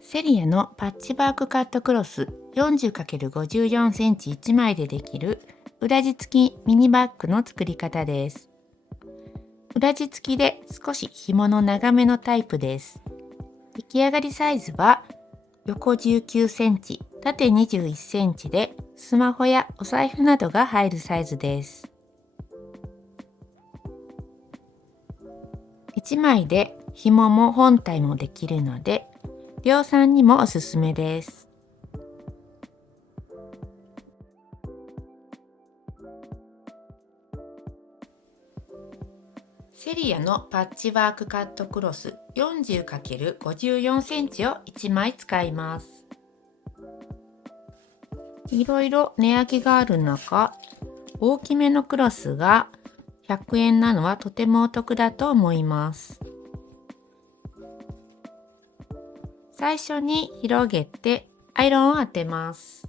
セリアのパッチワークカットクロス 40×54 センチ1枚でできる裏地付きミニバッグの作り方です。裏地付きで少し紐の長めのタイプです。出来上がりサイズは横19センチ、縦21センチでスマホやお財布などが入るサイズです。1枚で紐も本体もできるので量産にもおすすめです。セリアのパッチワークカットクロス 40×54 センチを1枚使います。いろいろ値上げがある中、大きめのクロスが100円なのはとてもお得だと思います。最初に広げてアイロンを当てます。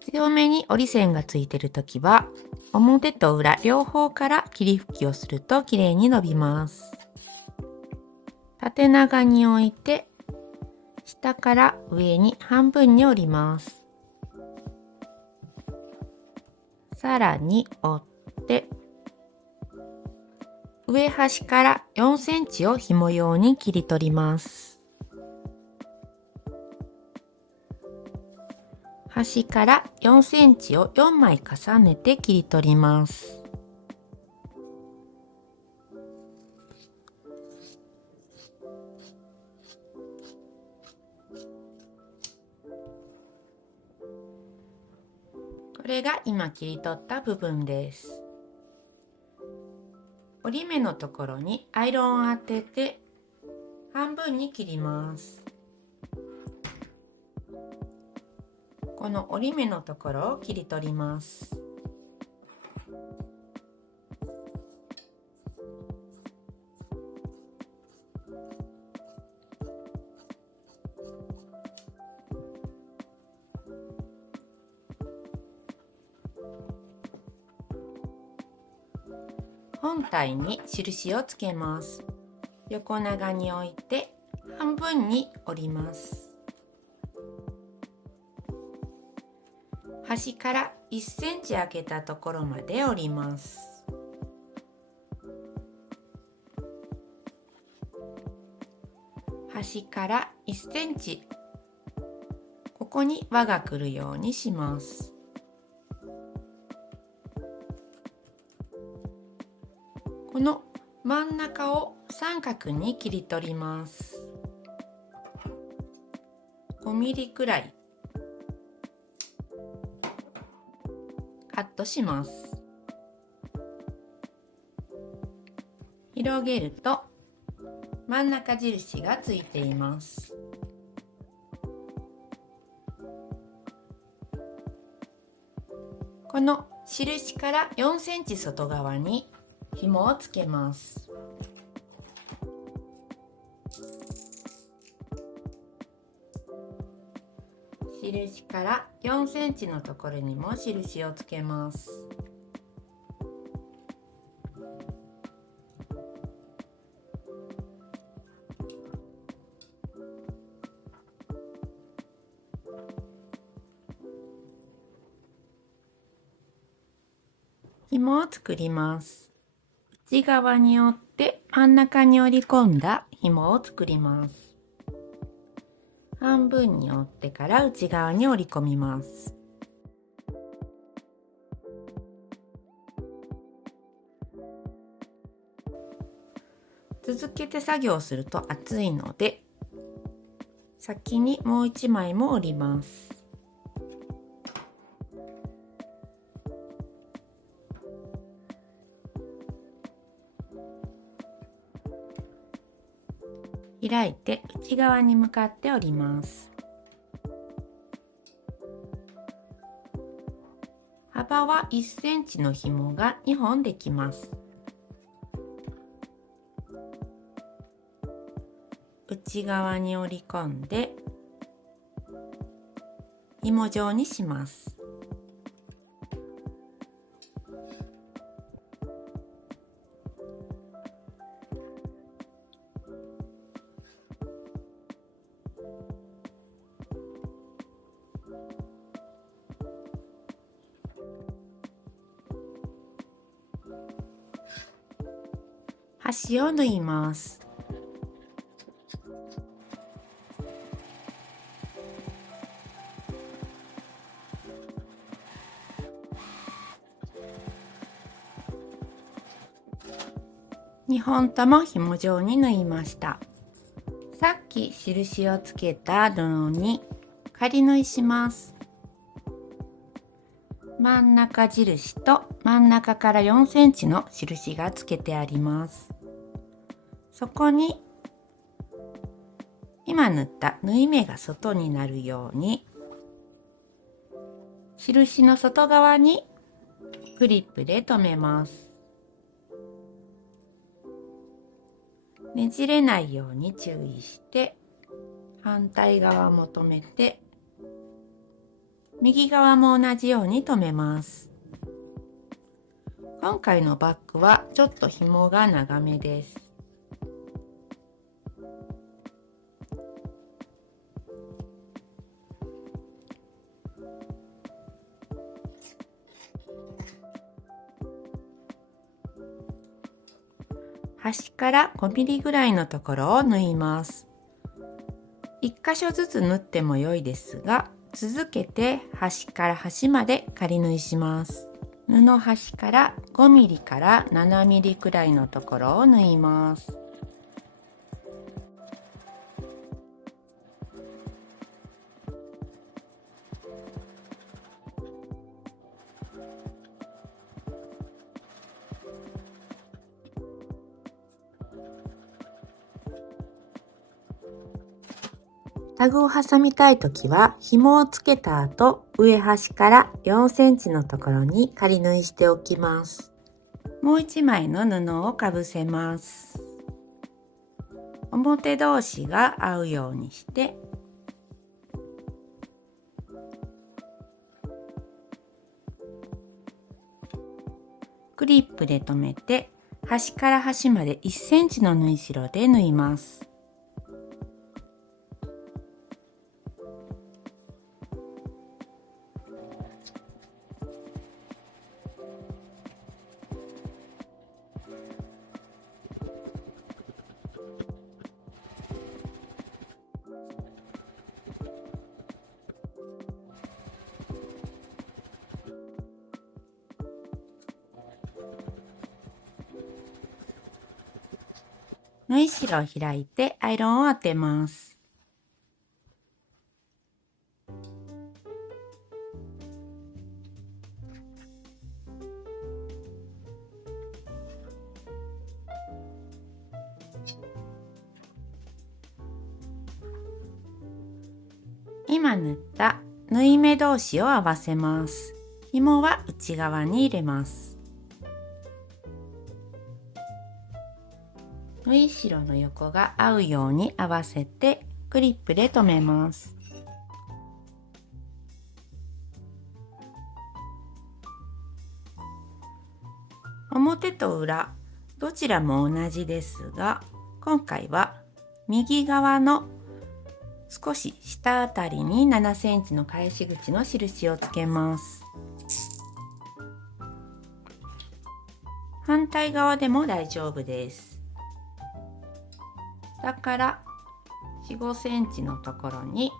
強めに折り線がついているときは表と裏両方から霧吹きをするときれいに伸びます。縦長に置いて下から上に半分に折ります。さらに折って上端から4センチを紐用に切り取ります。端から4センチを4枚重ねて切り取ります。これが今切り取った部分です。折り目のところにアイロンを当てて半分に切ります。この折り目のところを切り取ります。本体に印をつけます。横長に置いて半分に折ります。端から1センチ開けたところまで折ります。端から1センチ、ここに輪が来るようにします。この真ん中を三角に切り取ります。5ミリくらいカットします。広げると真ん中印がついています。この印から4センチ外側に紐をつけます。印から4センチのところにも印をつけます。紐を作ります。内側に折って真ん中に折り込んだ紐を作ります。半分に折ってから内側に折り込みます。続けて作業すると熱いので、先にもう1枚も折ります。開いて内側に向かって折ります。幅は1センチの紐が2本できます。内側に折り込んで紐状にします。端を縫います。2本とも紐状に縫いました。さっき印をつけた布に仮縫いします。真ん中印と真ん中から4センチの印がつけてあります。そこに今縫った縫い目が外になるように、印の外側にクリップで留めます。ねじれないように注意して反対側も留めて、右側も同じように留めます。今回のバッグはちょっと紐が長めです。端から5ミリぐらいのところを縫います。1箇所ずつ縫っても良いですが、続けて端から端まで仮縫いします。布端から5ミリから7ミリくらいのところを縫います。タグを挟みたいときは紐をつけた後、上端から4センチのところに仮縫いしておきます。もう1枚の布をかぶせます。表同士が合うようにしてクリップで留めて、端から端まで1センチの縫い代で縫います。縫い代を開いてアイロンを当てます。今縫った縫い目同士を合わせます。紐は内側に入れます。縫い代の横が合うように合わせてクリップで留めます。表と裏どちらも同じですが、今回は右側の少し下あたりに7センチの返し口の印をつけます。反対側でも大丈夫です。下から4、5センチのところに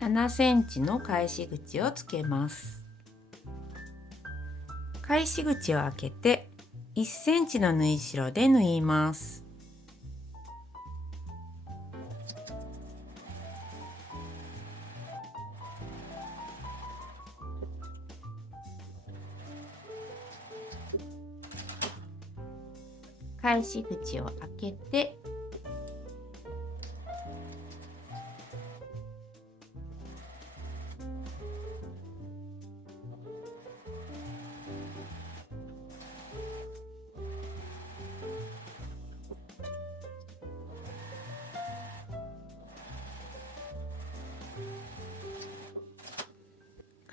7センチの返し口をつけます。返し口を開けて1センチの縫い代で縫います。返し口を開けて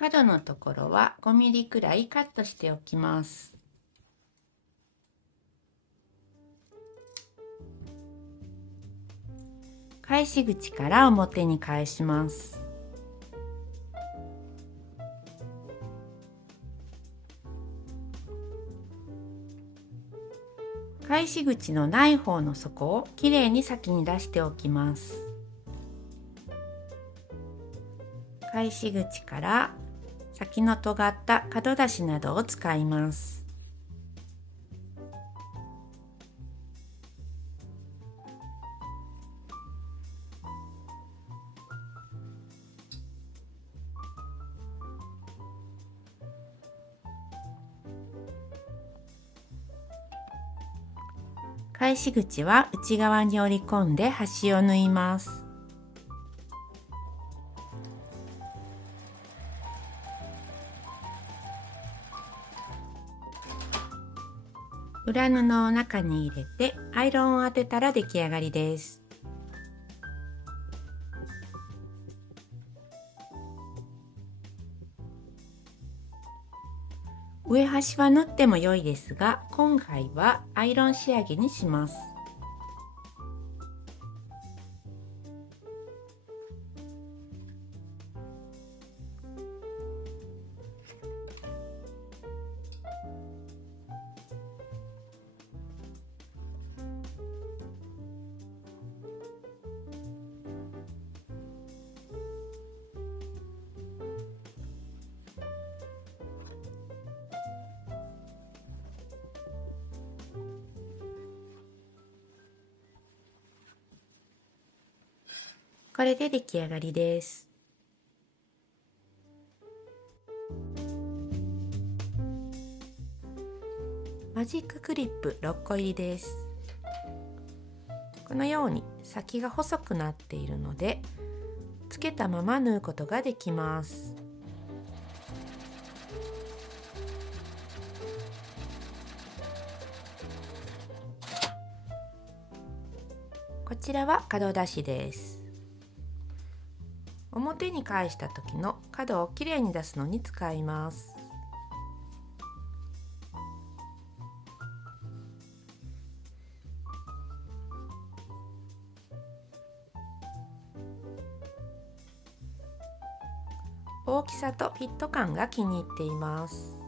角のところは5ミリくらいカットしておきます。返し口から表に返します。返し口のない方の底をきれいに先に出しておきます。返し口から先の尖った角出しなどを使います。返し口は内側に折り込んで端を縫います。裏布を中に入れてアイロンを当てたら出来上がりです。上端は縫っても良いですが、今回はアイロン仕上げにします。これで出来上がりです。マジッククリップ6個入りです。このように先が細くなっているので、つけたまま縫うことができます。こちらは角出しです。表に返した時の角をきれいに出すのに使います。大きさとフィット感が気に入っています。